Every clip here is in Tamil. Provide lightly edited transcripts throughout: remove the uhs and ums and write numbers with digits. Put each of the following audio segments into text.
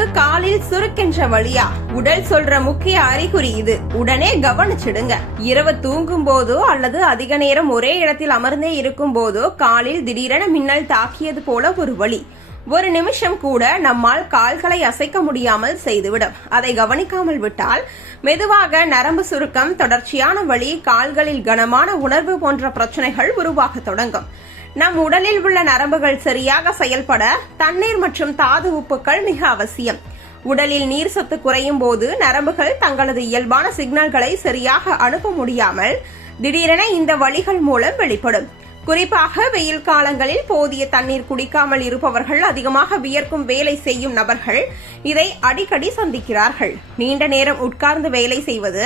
அல்லது காலில் சுருக்கின்ற வலியா? உடல் சொல்ற முக்கிய அறிகுறி இது. உடனே கவனிச்சிடுங்க. இரவு தூங்கும் போதோ அல்லது அதிக நேரம் ஒரே இடத்தில் அமர்ந்தே இருக்கும் போதோ காலில் திடீரென மின்னல் தாக்கியது போல ஒரு வலி. ஒரு நிமிஷம் கூட நம்மால் கால்களை அசைக்க முடியாமல் செய்துவிடும். அதை கவனிக்காமல் விட்டால் மெதுவாக நரம்பு சுருக்கம், தொடர்ச்சியான வலி, கால்களில் கனமான உணர்வு போன்ற பிரச்சனைகள் உருவாக தொடங்கும். நம் உடலில் உள்ள நரம்புகள் சரியாக செயல்பட தண்ணீர் மற்றும் தாது உப்புக்கள் மிக அவசியம். உடலில் நீர் சத்து குறையும் போது நரம்புகள் தங்களது இயல்பான சிக்னல்களை சரியாக அனுப்ப முடியாமல் திடீரென இந்த வலிகள் மூலம் வெளிப்படும். குறிப்பாக வெயில் காலங்களில் போதிய தண்ணீர் குடிக்காமல் இருப்பவர்கள், அதிகமாக வியர்க்கும் வேலை செய்யும் நபர்கள் இதை அடிக்கடி சந்திக்கிறார்கள். நீண்ட நேரம் உட்கார்ந்து வேலை செய்வது,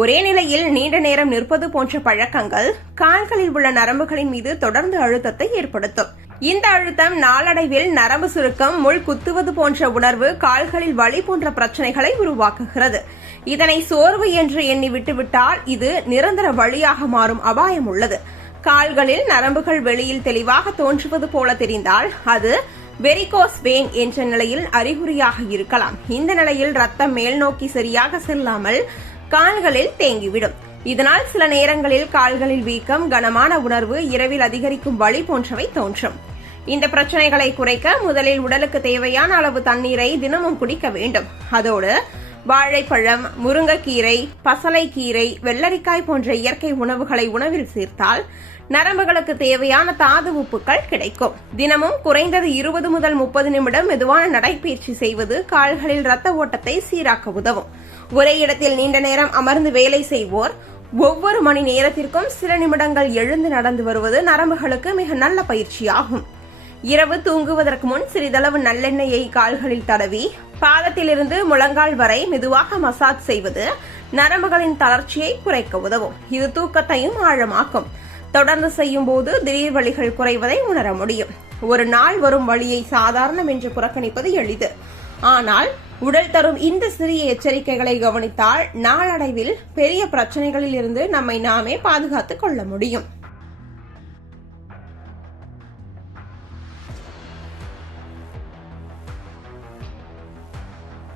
ஒரே நிலையில் நீண்ட நேரம் நிற்பது போன்ற பழக்கங்கள் கால்களில் உள்ள நரம்புகளின் மீது தொடர்ந்து அழுத்தத்தை ஏற்படுத்தும். இந்த அழுத்தம் நாளடைவில் நரம்பு சுருக்கம், முள் குத்துவது போன்ற உணர்வு, கால்களில் வலி போன்ற பிரச்சனைகளை உருவாக்குகிறது. இதனை சோர்வு என்று எண்ணி விட்டுவிட்டால் இது நிரந்தர வலியாக மாறும் அபாயம் உள்ளது. கால்களில் நரம்புகள் வெளியில் தெளிவாக தோன்றுவது போல தெரிந்தால் அது வெரிகோஸ் வெயின் என்ற நிலையில் அறிகுறியாக இருக்கலாம். இந்த நிலையில் ரத்தம் மேல் நோக்கி சரியாக செல்லாமல் கால்களில் தேங்கிவிடும். இதனால் சில நேரங்களில் கால்களில் வீக்கம், கனமான உணர்வு, இரவில் அதிகரிக்கும் வலி போன்றவை தோன்றும். இந்த பிரச்சனைகளை குறைக்க முதலில் உடலுக்கு தேவையான அளவு தண்ணீரை தினமும் குடிக்க வேண்டும். அதோடு வாழைப்பழம், முருங்கைக்கீரை, பசலைக்கீரை, வெள்ளரிக்காய் போன்ற இயற்கை உணவுகளை உணவில் சேர்த்தால் நரம்புகளுக்கு தேவையான தாது உப்புக்கள் கிடைக்கும். தினமும் குறைந்தது 20 முதல் 30 நிமிடம் மெதுவான நடைபயிற்சி செய்வது கால்களில் ரத்த ஓட்டத்தை சீராக்க உதவும். ஒரே இடத்தில் நீண்ட நேரம் அமர்ந்து வேலை செய்வோர் ஒவ்வொரு மணி நேரத்திற்கும் சில நிமிடங்கள் எழுந்து நடந்து வருவது நரம்புகளுக்கு மிக நல்ல பயிற்சியாகும். இரவு தூங்குவதற்கு முன் சிறிதளவு நல்லெண்ணெயை கால்களில் தடவி பாதத்திலிருந்து முழங்கால் வரை மெதுவாக மசாஜ் செய்வது நரம்புகளின் தளர்ச்சியை குறைக்க உதவும். இது தூக்கத்தையும் ஆழமாக்கும். தொடர்ந்து செய்யும் போது திடீர் வலிகள் குறைவதை உணர முடியும். ஒரு நாள் வரும் வலியை சாதாரணம் என்று புறக்கணிப்பது எளிது. ஆனால் உடல் தரும் இந்த சிறிய எச்சரிக்கைகளை கவனித்தால் நாளடைவில் பெரிய பிரச்சனைகளில் இருந்து நம்மை நாமே பாதுகாத்துக் கொள்ள முடியும்.